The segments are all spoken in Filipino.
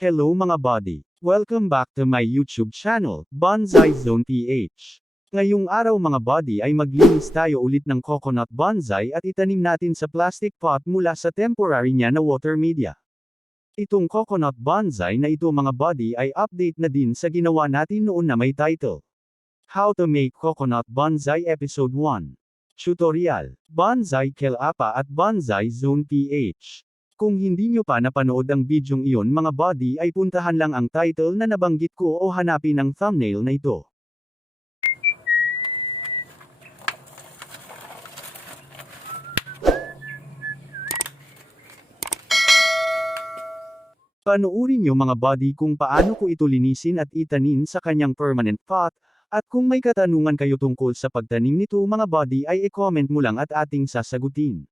Hello mga buddy! Welcome back to my YouTube channel, Bonsai Zone PH. Ngayong araw mga buddy ay maglinis tayo ulit ng coconut bonsai at itanim natin sa plastic pot mula sa temporary niya na water media. Itong coconut bonsai na ito mga buddy ay update na din sa ginawa natin noon na may title. How to make coconut bonsai episode 1. Tutorial, Bonsai Kelapa at Bonsai Zone PH. Kung hindi nyo pa napanood ang bidyong iyon mga buddy ay puntahan lang ang title na nabanggit ko o hanapin ang thumbnail na ito. Panoorin nyo mga buddy kung paano ko ito linisin at itanim sa kanyang permanent pot, at kung may katanungan kayo tungkol sa pagtanim nito mga buddy ay i-comment mo lang at ating sasagutin.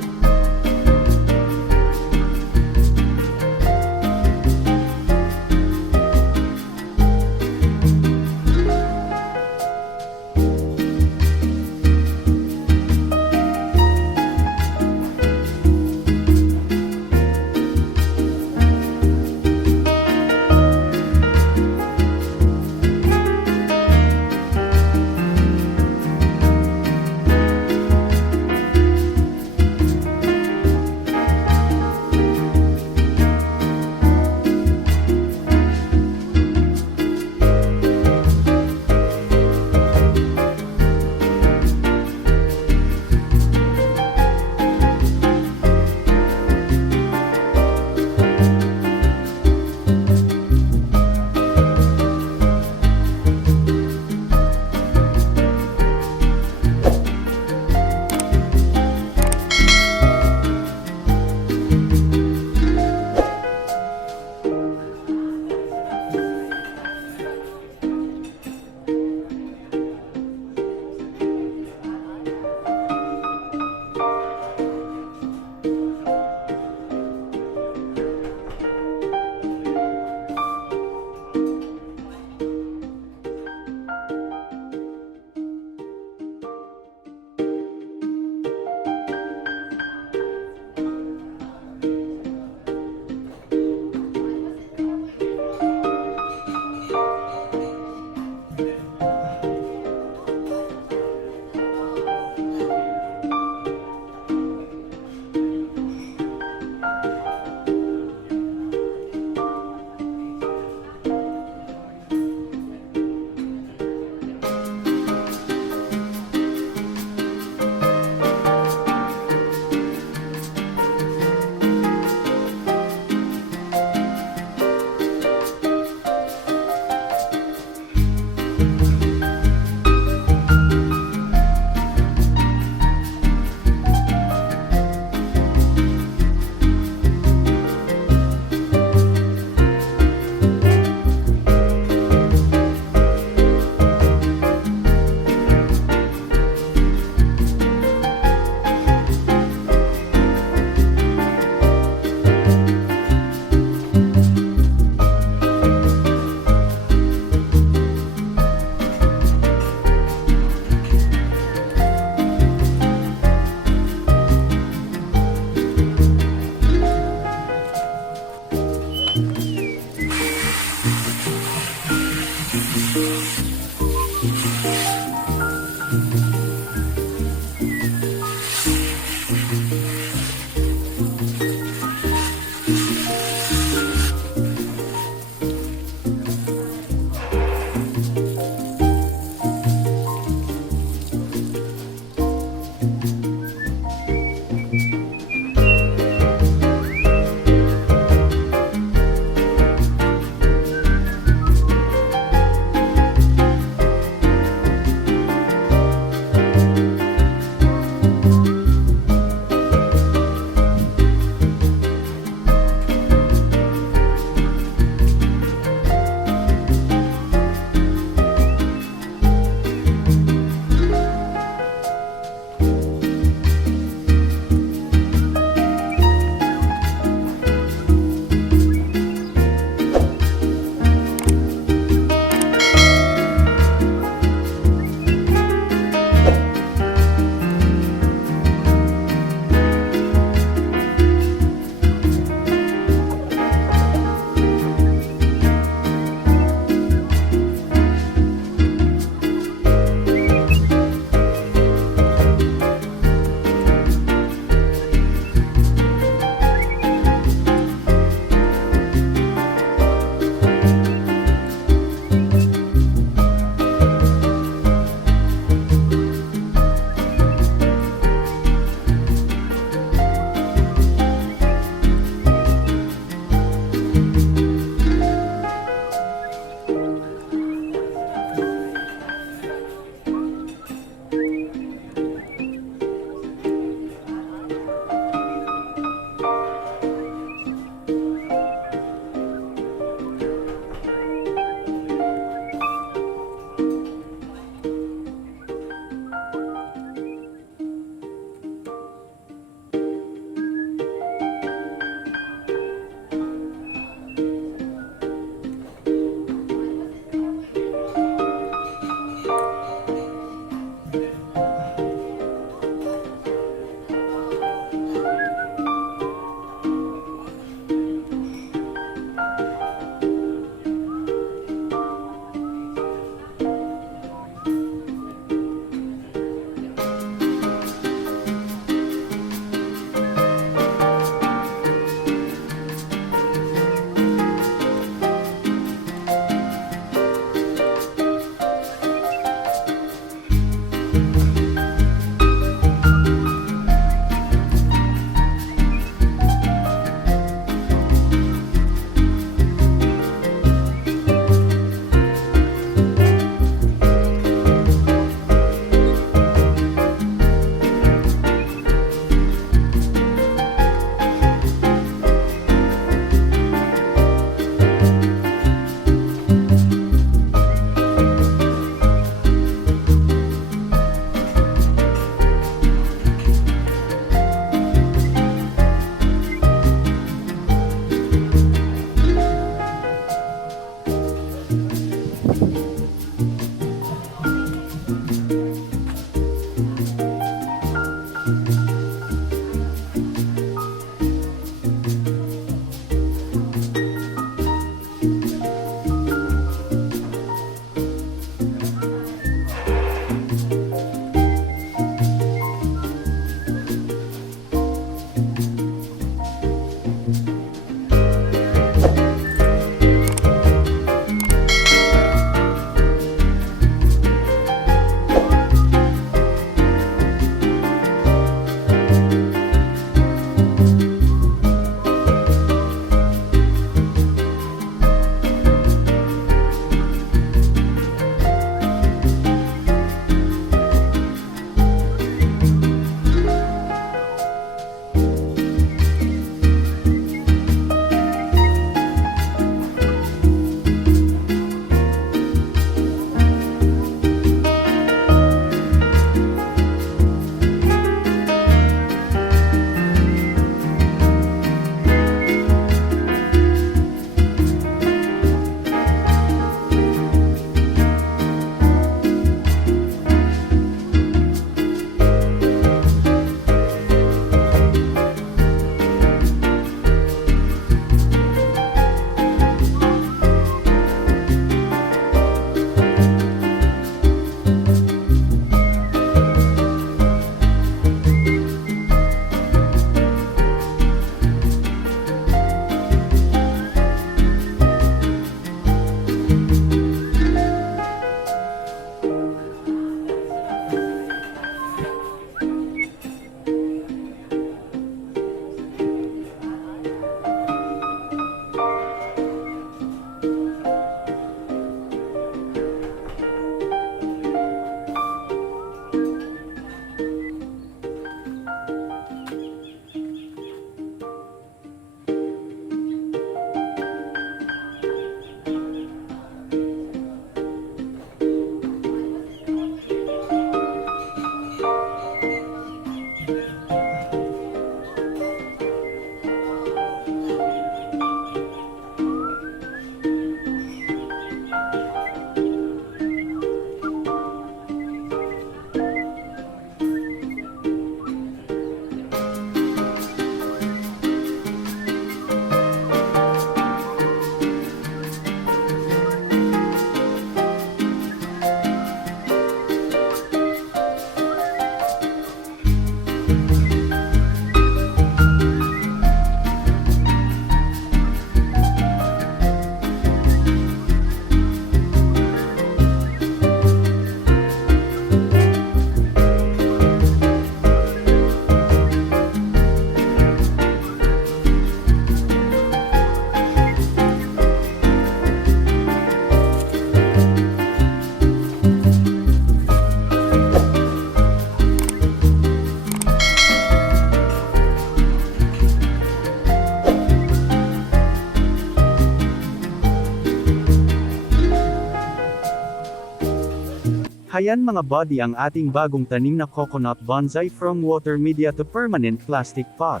Hayan mga buddy ang ating bagong tanim na coconut bonsai from water media to permanent plastic pot.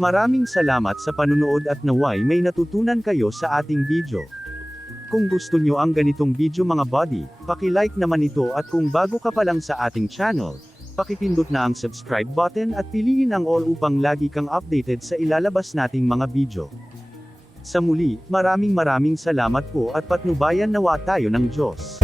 Maraming salamat sa panunood at naway may natutunan kayo sa ating video. Kung gusto nyo ang ganitong video mga buddy, paki-like naman ito at kung bago ka pa lang sa ating channel, pakipindot na ang subscribe button at piliin ang all upang lagi kang updated sa ilalabas nating mga video. Sa muli, maraming salamat po at patnubayan nawa tayo ng Diyos.